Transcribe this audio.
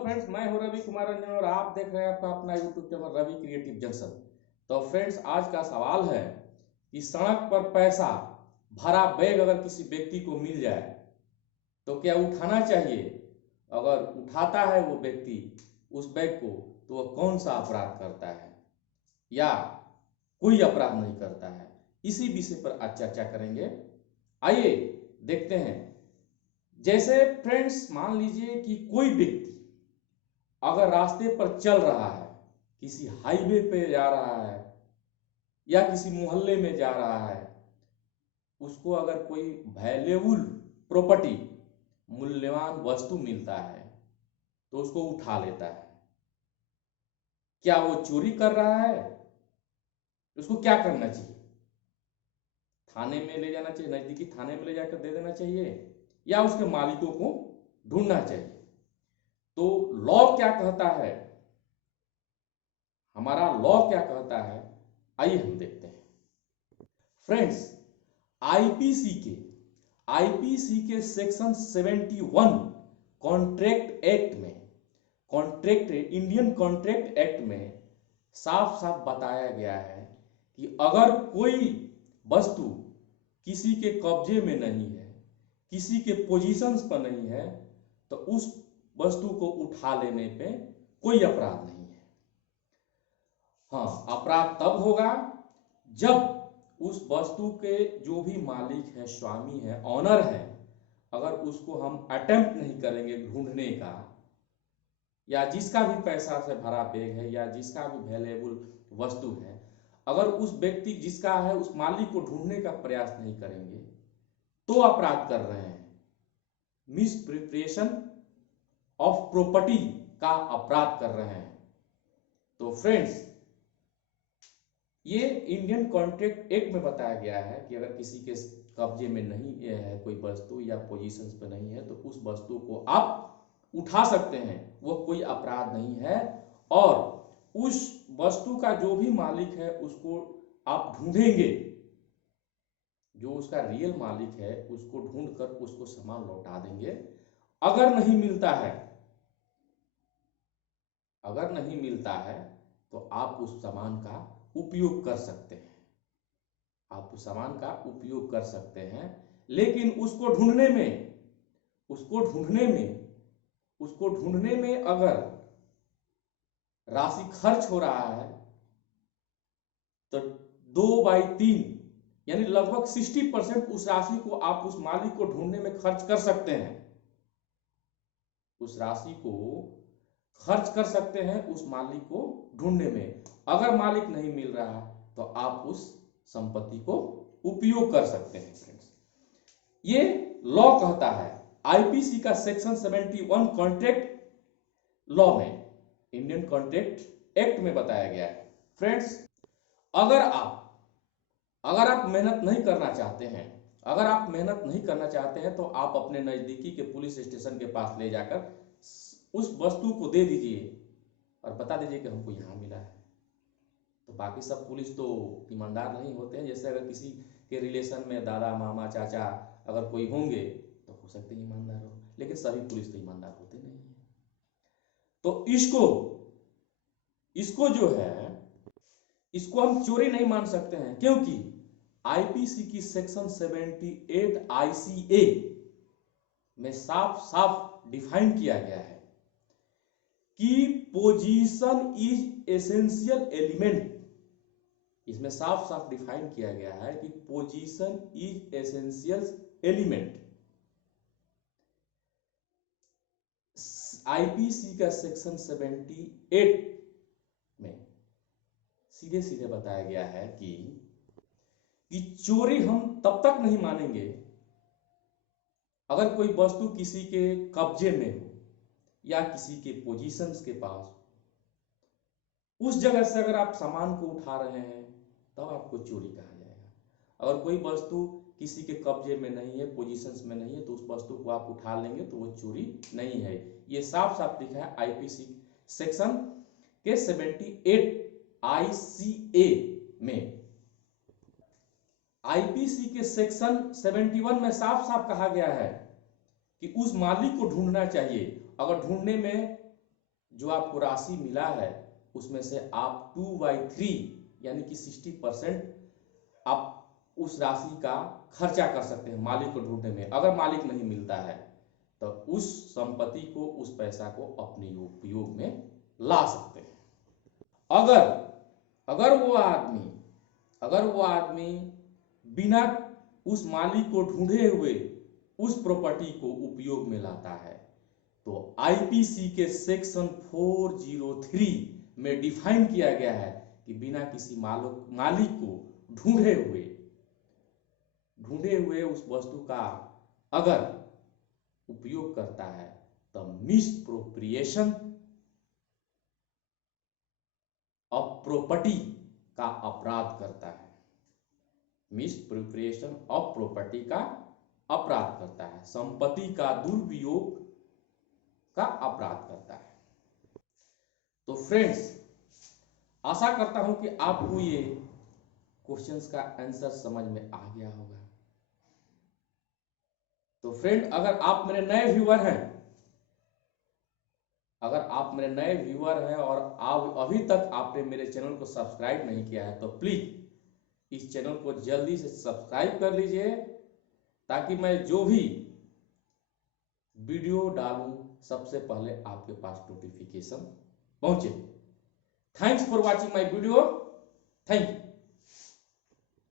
Friends, मैं हूं रवि कुमार रंजन और आप देख रहे हैं आपका अपना YouTube channel Ravi creative junction. तो फ्रेंड्स, आज का सवाल है कि सड़क पर पैसा भरा बैग अगर किसी व्यक्ति को मिल जाए तो क्या उठाना चाहिए? अगर उठाता है वो व्यक्ति उस बैग को तो वह कौन सा अपराध करता है या कोई अपराध नहीं करता है? इसी विषय पर आज चर्चा करेंगे। आइए देखते हैं। जैसे फ्रेंड्स, मान लीजिए कि कोई व्यक्ति अगर रास्ते पर चल रहा है, किसी हाईवे पे जा रहा है या किसी मोहल्ले में जा रहा है, उसको अगर कोई वैल्यूएबल प्रॉपर्टी, मूल्यवान वस्तु मिलता है तो उसको उठा लेता है। क्या वो चोरी कर रहा है? उसको क्या करना चाहिए? थाने में ले जाना चाहिए, नजदीकी थाने में ले जाकर दे देना चाहिए या उसके मालिकों को ढूंढना चाहिए? तो लॉ क्या कहता है, हमारा लॉ क्या कहता है, आइए हम देखते हैं। फ्रेंड्स, आईपीसी के सेक्शन 71 कॉन्ट्रैक्ट एक्ट में, इंडियन कॉन्ट्रैक्ट एक्ट में साफ साफ बताया गया है कि अगर कोई वस्तु किसी के कब्जे में नहीं है, किसी के पोजीशंस पर नहीं है, तो उस वस्तु को उठा लेने पे कोई अपराध नहीं है। हाँ, अपराध तब होगा जब उस वस्तु के जो भी मालिक है, स्वामी है, ऑनर है, अगर उसको हम अटेम्प्ट नहीं करेंगे ढूंढने का, या जिसका भी पैसा से भरा बैग है या जिसका भी वैल्यूएबल वस्तु है, अगर उस व्यक्ति जिसका है उस मालिक को ढूंढने का प्रयास नहीं करेंगे तो अपराध कर रहे हैं। मिसप्रिपरेशन ऑफ प्रॉपर्टी का अपराध कर रहे हैं। तो फ्रेंड्स, ये इंडियन कॉन्ट्रैक्ट एक्ट में बताया गया है कि अगर किसी के कब्जे में नहीं है कोई वस्तु या पोजीशंस पे नहीं है तो उस वस्तु को आप उठा सकते हैं, वो कोई अपराध नहीं है। और उस वस्तु का जो भी मालिक है उसको आप ढूंढेंगे, जो उसका रियल मालिक है उसको ढूंढकर उसको सामान लौटा देंगे। अगर नहीं मिलता है, तो आप उस सामान का उपयोग कर सकते हैं, लेकिन उसको ढूंढने में अगर राशि खर्च हो रहा है तो 2/3 यानी लगभग 60% उस राशि को आप उस मालिक को ढूंढने में खर्च कर सकते हैं। उस मालिक को ढूंढने में अगर मालिक नहीं मिल रहा तो आप उस संपत्ति को उपयोग कर सकते हैं। फ्रेंड्स, ये लॉ कहता है, आईपीसी का सेक्शन 71 कॉन्ट्रैक्ट लॉ में, इंडियन कॉन्ट्रैक्ट एक्ट में बताया गया है। फ्रेंड्स, अगर आप मेहनत नहीं करना चाहते हैं तो आप अपने नजदीकी के पुलिस स्टेशन के पास ले जाकर उस वस्तु को दे दीजिए और बता दीजिए कि हमको यहाँ मिला है। तो बाकी सब पुलिस तो ईमानदार नहीं होते हैं। जैसे अगर किसी के रिलेशन में दादा, मामा, चाचा अगर कोई होंगे तो हो सकते हैं ईमानदार हो, लेकिन सभी पुलिस तो ईमानदार होते नहीं है। तो इसको जो है, इसको हम चोरी नहीं मान सकते हैं, क्योंकि आईपीसी की सेक्शन 78 आईसीए में साफ साफ डिफाइन किया गया है कि पोजीशन इज एसेंशियल एलिमेंट। इसमें साफ साफ डिफाइन किया गया है कि position is essential element. IPC का सेक्शन 78 में सीधे सीधे बताया गया है कि चोरी हम तब तक नहीं मानेंगे अगर कोई वस्तु किसी के कब्जे में हो या किसी के पोजीशंस के पास, उस जगह से अगर आप सामान को उठा रहे हैं तब आपको चोरी कहा जाएगा। अगर कोई वस्तु किसी के कब्जे में नहीं है, पोजीशंस में नहीं है, तो उस वस्तु को आप उठा लेंगे तो वो चोरी नहीं है। ये साफ साफ लिखा है आईपीसी सेक्शन के 78 आईसीए में। आईपीसी के सेक्शन 71 में साफ साफ कहा गया है कि उस मालिक को ढूंढना चाहिए। अगर ढूंढने में जो आपको राशि मिला है उसमें से आप 2/3 यानी कि 60% आप उस राशि का खर्चा कर सकते हैं मालिक को ढूंढने में। अगर मालिक नहीं मिलता है तो उस संपत्ति को, उस पैसा को अपने उपयोग में ला सकते हैं। अगर अगर वो आदमी बिना उस मालिक को ढूंढे हुए उस प्रॉपर्टी को उपयोग में लाता है तो आईपीसी के सेक्शन 403 में डिफाइन किया गया है कि बिना किसी मालिक को ढूंढे हुए उस वस्तु का अगर उपयोग करता है तो मिसप्रोप्रिएशन ऑफ प्रॉपर्टी का अपराध करता है। मिसप्रोप्रिएशन ऑफ प्रॉपर्टी का अपराध करता है, संपत्ति का दुरुपयोग का अपराध करता है। तो फ्रेंड्स, आशा करता हूं कि आपको ये क्वेश्चंस का आंसर समझ में आ गया होगा। तो फ्रेंड, अगर आप मेरे नए व्यूअर हैं और आप अभी तक आपने मेरे चैनल को सब्सक्राइब नहीं किया है तो प्लीज इस चैनल को जल्दी से सब्सक्राइब कर लीजिए ताकि मैं जो भी वीडियो डालूं सबसे पहले आपके पास नोटिफिकेशन पहुंचे। Thanks for watching my video. Thank you.